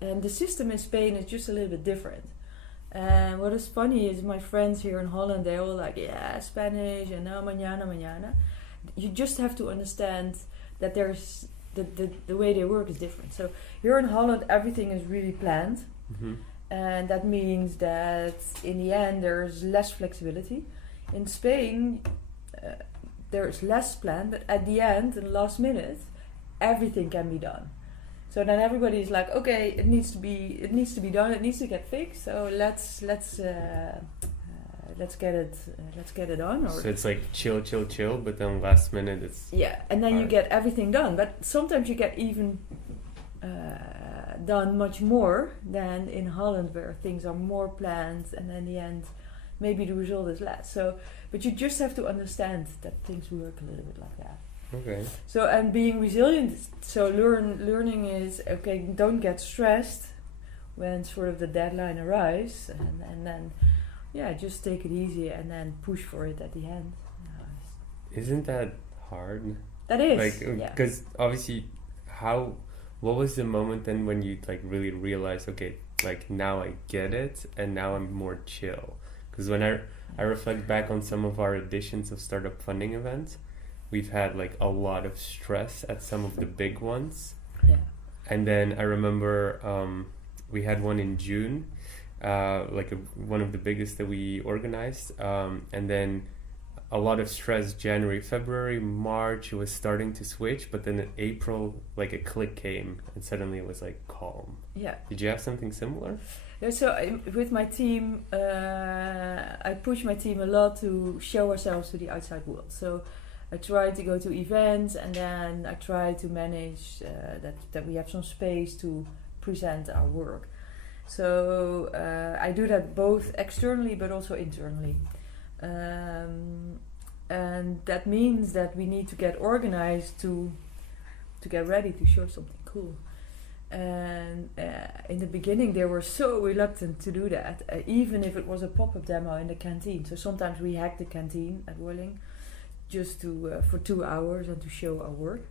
And the system in Spain is just a little bit different. And what is funny is my friends here in Holland, they're all like, yeah, Spanish, and no, mañana, mañana. You just have to understand that there's the way they work is different. So here in Holland, everything is really planned. Mm-hmm. And that means that in the end, there's less flexibility. In Spain, there's less planned, but at the end, in the last minute, everything can be done. So then everybody's like, okay, it needs to be done. It needs to get fixed. So let's get it on. Or So it's like chill, but then last minute it's and then hard. you get everything done. But sometimes you get even done much more than in Holland, where things are more planned, and in the end, maybe the result is less. So, but you just have to understand that things work a little bit like that. Okay. So, and being resilient, so learning is, okay, don't get stressed when sort of the deadline arrives, and then, just take it easy and then push for it at the end. Isn't that hard? That is, because obviously, what was the moment then when you like really realized, okay, like now I get it, and now I'm more chill? Because when I reflect back on some of our editions of startup funding events, we've had like a lot of stress at some of the big ones. Yeah. And then I remember we had one in June, one of the biggest that we organized. And then a lot of stress January, February, March, it was starting to switch. But then in April, like a click came and suddenly it was like calm. Yeah. Did you have something similar? Yeah, so with my team, I push my team a lot to show ourselves to the outside world. So I try to go to events, and then I try to manage that we have some space to present our work. So I do that both externally but also internally. And that means that we need to get organized to get ready to show something cool. And in the beginning they were so reluctant to do that, even if it was a pop-up demo in the canteen. So sometimes we hack the canteen at Vueling just to for 2 hours and to show our work.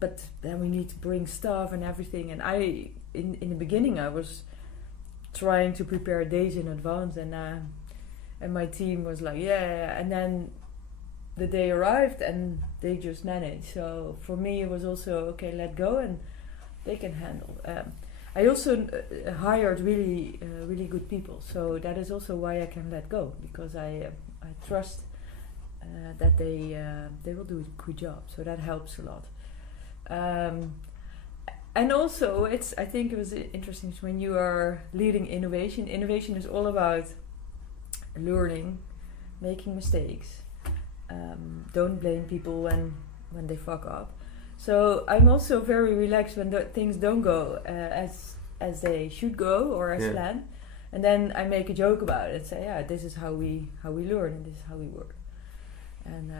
But then we need to bring stuff and everything. And in the beginning I was trying to prepare days in advance, and my team was like, yeah. And then the day arrived and they just managed. So for me it was also, okay, let go and they can handle. I also hired really good people. So that is also why I can let go, because I trust that they will do a good job. So that helps a lot. And also, I think it was interesting when you are leading innovation. Innovation is all about learning, making mistakes. Don't blame people when they fuck up. So I'm also very relaxed when things don't go as they should go or as planned. And then I make a joke about it and say, yeah, this is how we learn and this is how we work. And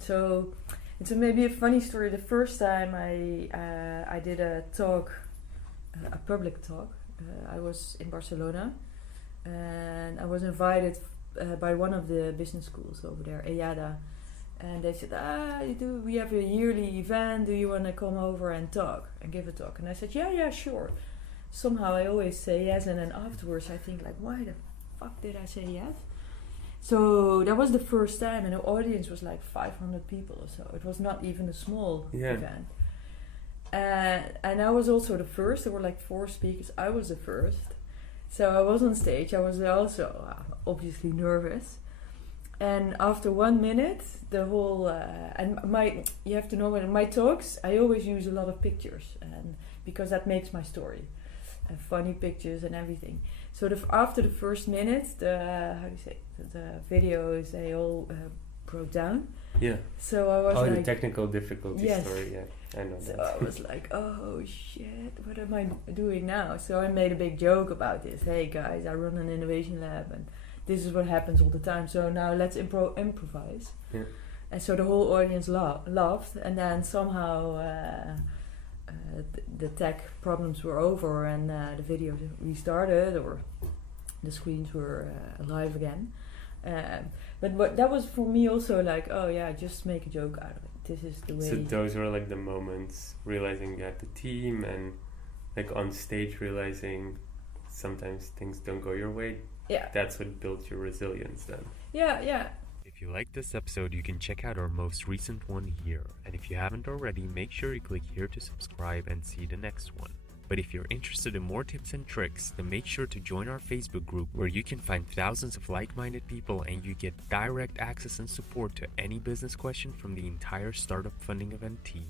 so it's maybe a funny story. The first time I did a talk, a public talk, I was in Barcelona, and I was invited by one of the business schools over there, EADA, and they said, we have a yearly event, do you want to come over and talk and give a talk? And I said, yeah, sure. Somehow I always say yes, and then afterwards I think like, why the fuck did I say yes? So that was the first time, and the audience was like 500 people or so. It was not even a small event. And I was also the first. There were like 4 speakers. I was the first. So I was on stage. I was also obviously nervous. And after 1 minute, the whole... you have to know, in my talks, I always use a lot of pictures, and because that makes my story. And funny pictures and everything. So after the first minute, the videos, they all broke down. Yeah. So I was like... the technical difficulty yes. story, yeah. I know so that. I was like, oh shit, what am I doing now? So I made a big joke about this. Hey guys, I run an innovation lab and this is what happens all the time. So now let's improvise. Yeah. And so the whole audience laughed, and then somehow... the tech problems were over, and the video restarted, or the screens were alive again. But that was for me also like, oh yeah, just make a joke out of it. This is the way. So those were like the moments realizing you had the team and like on stage realizing sometimes things don't go your way, Yeah. that's what builds your resilience then. Yeah. If you like this episode, you can check out our most recent one here. And if you haven't already, make sure you click here to subscribe and see the next one. But if you're interested in more tips and tricks, then make sure to join our Facebook group where you can find thousands of like-minded people and you get direct access and support to any business question from the entire startup funding event team.